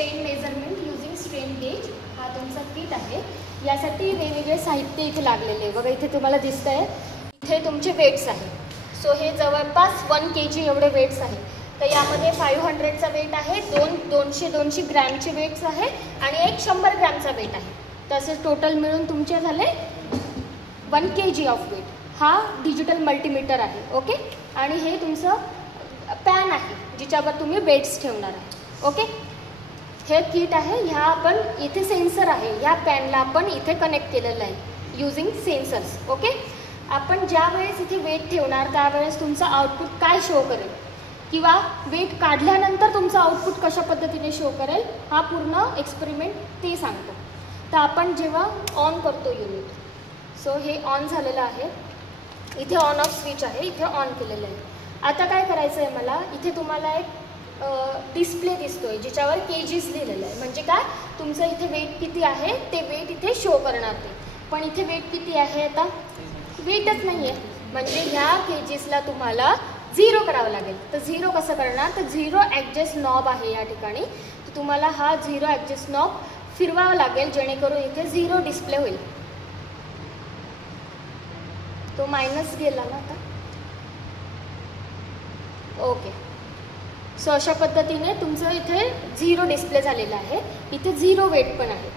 Strain measurement using strain gauge हा तुमचा kit आहे. यासाठी वेगवेगळे साहित्य इथे लागलेले आहे. बघा इथे तुम्हाला दिसतं आहे, इथे तुमचे वेट्स आहे. सो हे जवळपास 1 kg एवढे वेट्स आहे. तर यामध्ये 500चा वेट आहे, 200 ग्रॅमचे वेट्स आहे आणि एक 100 ग्रॅमचा वेट आहे. तसे टोटल मिळून तुमचे झाले 1 kg ऑफ वेट. हा डिजिटल मल्टीमीटर आहे. ओके. आणि हे तुमचं पॅन आहे जिच्यावर तुम्ही वेट्स ठेवणार आहे. ओके. हे किट आहे. ह्या आपण इथे सेन्सर आहे, ह्या पॅनला आपण इथे कनेक्ट केलेलं आहे युजिंग सेन्सर्स. ओके. आपण ज्या वेळेस इथे वेट ठेवणार त्यावेळेस तुमचं आउटपुट काय शो करेल किंवा वेट काढल्यानंतर तुमचं आउटपुट कशा पद्धतीने शो करेल हा पूर्ण एक्सपेरिमेंट ते सांगतो. तर आपण जेव्हा ऑन करतो युनिट, सो हे ऑन झालेलं आहे. इथे ऑन ऑफ स्विच आहे, इथे ऑन केलेलं आहे. आता काय करायचं आहे मला, इथे तुम्हाला एक डिस्प्ले दिसतोय जिच्यावर केजीस लिहिलेलं आहे. म्हणजे काय, तुमचं इथे वेट किती आहे ते वेट इथे शो करणार ते. पण इथे वेट किती आहे, आता वेटच नाही आहे. म्हणजे ह्या केजीसला तुम्हाला 0 करावं लागेल. तर 0 कसं करणार, तर 0 ॲडजस्ट नॉब आहे या ठिकाणी. तर तुम्हाला हा 0 ॲडजस्ट नॉब फिरवावा लागेल जेणेकरून इथे 0 डिस्प्ले होईल. तो मायनस गेला ना आता. ओके. सो अशा पद्धतीने तुमचं इथे 0 डिस्प्ले झालेलं आहे. इथे 0 वेट पण आहे.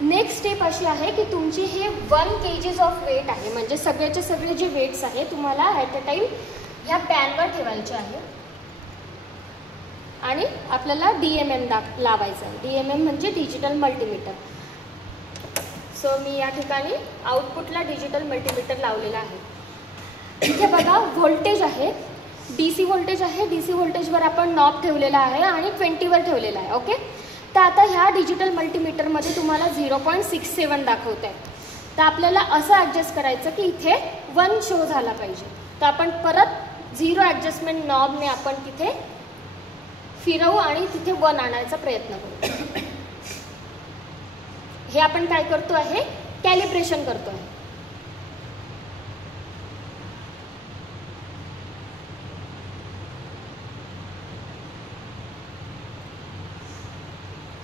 नेक्स्ट स्टेप अशी आहे की तुमची हे 1 kg ऑफ वेट आहे. म्हणजे सगळ्याचे सगळे जे वेट्स आहे तुम्हाला ॲट अ टाईम ह्या पॅनवर ठेवायचे आहे आणि आपल्याला DMM लावायचं आहे. DMM म्हणजे डिजिटल मल्टीमीटर. सो मी या ठिकाणी आउटपुटला डिजिटल मल्टीमीटर लावलेला आहे. इथे बघा व्होल्टेज आहे, DC व्होल्टेज आहे. DC व्होल्टेजवर आपण नॉब ठेवलेला आहे आणि 20वर ठेवलेला आहे. ओके. तर आता ह्या डिजिटल मल्टीमीटरमध्ये तुम्हाला 0.67 दाखवत आहे. तर आपल्याला असं ॲडजस्ट करायचं की इथे 1 शो झाला पाहिजे. तर आपण परत 0 ॲडजस्टमेंट नॉबने आपण तिथे फिरवू आणि तिथे 1 आणायचा प्रयत्न करू. हे आपण काय करतो आहे, कॅलिब्रेशन करतो आहे.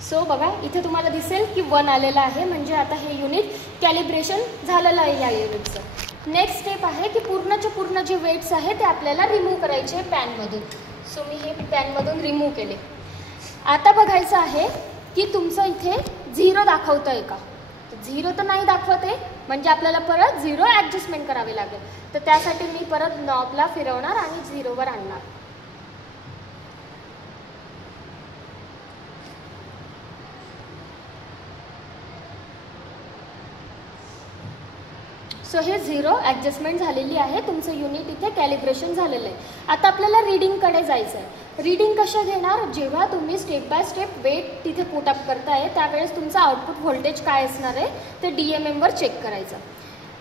सो बघा इथे तुम्हाला दिसेल की 1 आलेलं आहे. म्हणजे आता हे युनिट कॅलिब्रेशन झालेलं आहे या युनिटचं. नेक्स्ट स्टेप आहे की पूर्णचे पूर्ण जे वेट्स आहे ते आपल्याला रिमूव्ह करायचे पॅनमधून. सो मी हे पॅनमधून रिमूव्ह केले. आता बघायचं आहे की तुमचं इथे 0 दाखवतं आहे का. 0 तर नाही दाखवत आहे, म्हणजे आपल्याला परत 0 ॲडजस्टमेंट करावी लागेल. तर त्यासाठी मी परत नॉबला फिरवणार आणि 0वर आणणार. सो हे 0 ॲडजस्टमेंट झालेली आहे. तुमचं युनिट इथे कॅलिब्रेशन झालेलं आहे. आता आपल्याला रीडिंगकडे जायचं आहे. रीडिंग कशा घेणार, जेव्हा तुम्ही स्टेप बाय स्टेप वेट तिथे पुटअप करताय त्यावेळेस तुमचं आउटपुट व्होल्टेज काय असणार आहे ते DMMवर चेक करायचं.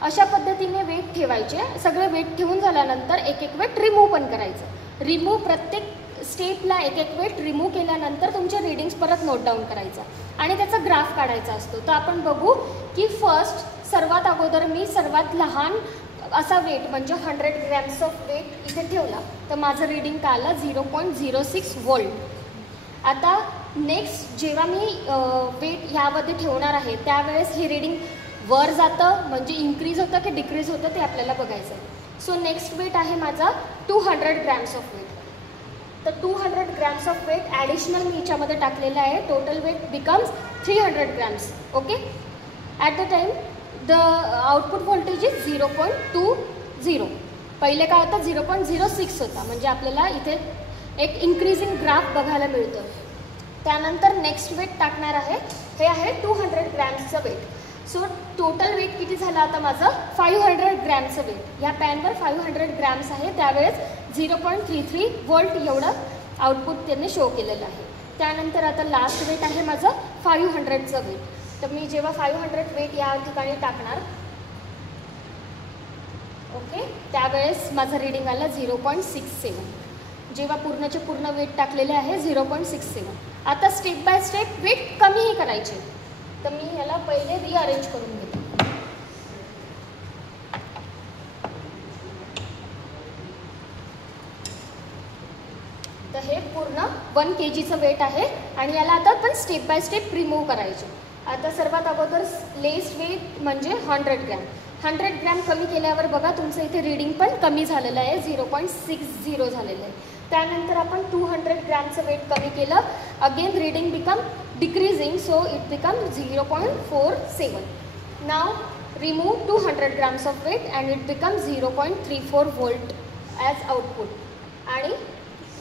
अशा पद्धतीने वेट ठेवायचे. सगळे वेट ठेवून झाल्यानंतर एक एक वेट रिमूव्ह पण करायचं. रिमूव्ह प्रत्येक स्टेपला एक एक वेट रिमूव्ह केल्यानंतर तुमचे रीडिंग्स परत नोट डाऊन करायचं आणि त्याचा ग्राफ काढायचा असतो. तर आपण बघू की सर्वात अगोदर मी सर्वात लहान असा वेट म्हणजे 100 ग्रॅम्स ऑफ वेट इथे ठेवला. तर माझं रीडिंग काय आलं, 0.06 व्होल्ट. आता नेक्स्ट जेव्हा मी वेट ह्यामध्ये ठेवणार आहे त्यावेळेस हे रीडिंग वर जातं म्हणजे इन्क्रीज होतं की डिक्रीज होतं ते आपल्याला बघायचं आहे. सो नेक्स्ट वेट आहे माझा 200 ग्रॅम्स ऑफ वेट. तर 200 ग्रॅम्स ऑफ वेट ॲडिशनल मी याच्यामध्ये टाकलेलं आहे. Total weight becomes 300 grams. Okay. At the time the output voltage is 0.20. पहिले काय होतं 0.06 होता. म्हणजे आपल्याला इथे एक इन्क्रीजिंग ग्राफ बघायला मिळतो. त्यानंतर नेक्स्ट वेट टाकणार आहे, हे आहे 200 ग्रॅम्सचं वेट. सो टोटल वेट किती झालं आता माझं 500 ग्रॅमचं वेट. ह्या पॅनवर 500 ग्रॅम्स आहे त्यावेळेस 0.33 व्होल्ट एवढं आउटपुट त्यांनी शो केलेलं आहे. त्यानंतर आता लास्ट वेट आहे माझं 500चं वेट. तर मी जेव्हा 500 वेट या ठिकाणी टाकणार ओके त्यावेळेस माझं रीडिंग आलं 0.67. जेव्हा पूर्णचे पूर्ण वेट टाकलेले आहे 0.67. आता स्टेप बाय स्टेप वेट कमीही करायचे. तर मी याला पहिले रिअरेंज करून घेते. तर हे पूर्ण 1 kgचं वेट आहे आणि याला आता आपण स्टेप बाय स्टेप रिमूव्ह करायचे. आता सर्वात अगोदर लेस्ट वेट म्हणजे 100 ग्रॅम. 100 ग्रॅम कमी केल्यावर बघा तुमचं इथे रीडिंग पण कमी झालेलं आहे, 0.60 झालेलं आहे. त्यानंतर आपण 200 ग्रॅमचं वेट कमी केलं, again reading become decreasing, so it become 0.47. Now remove 200 grams of weight and it becomes 0.34 volt as output. आणि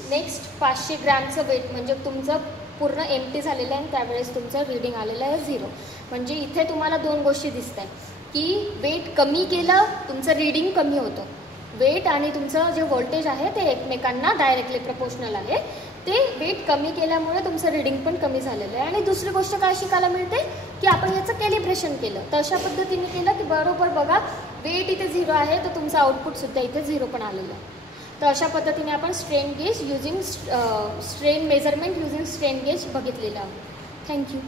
नेक्स्ट 500 ग्रॅमचं वेट म्हणजे तुमचं पूर्ण एम्प्टी झालेलं आहे आणि त्यावेळेस तुमचं रीडिंग आलेलं आहे 0. म्हणजे इथे तुम्हाला 2 गोष्टी दिसत आहेत की वेट कमी केलं तुमचं रीडिंग कमी होतं. वेट आणि तुमचं जे व्होल्टेज आहे ते एकमेकांना डायरेक्टली प्रपोर्शनल आहे. ते वेट कमी केल्यामुळे तुमचं रीडिंग पण कमी झालेलं आहे. आणि दुसरी गोष्ट काय शिकायला मिळते की आपण याचं कॅलिब्रेशन केलं तर अशा पद्धतीने केलं की बरोबर बघा वेट इथे 0 आहे तर तुमचं आउटपुटसुद्धा इथे 0 पण आलेलं आहे. तर अशा पद्धतीने आपण strain gauge using strain measurement using strain gauge बघितलेलं आहे. थँक्यू.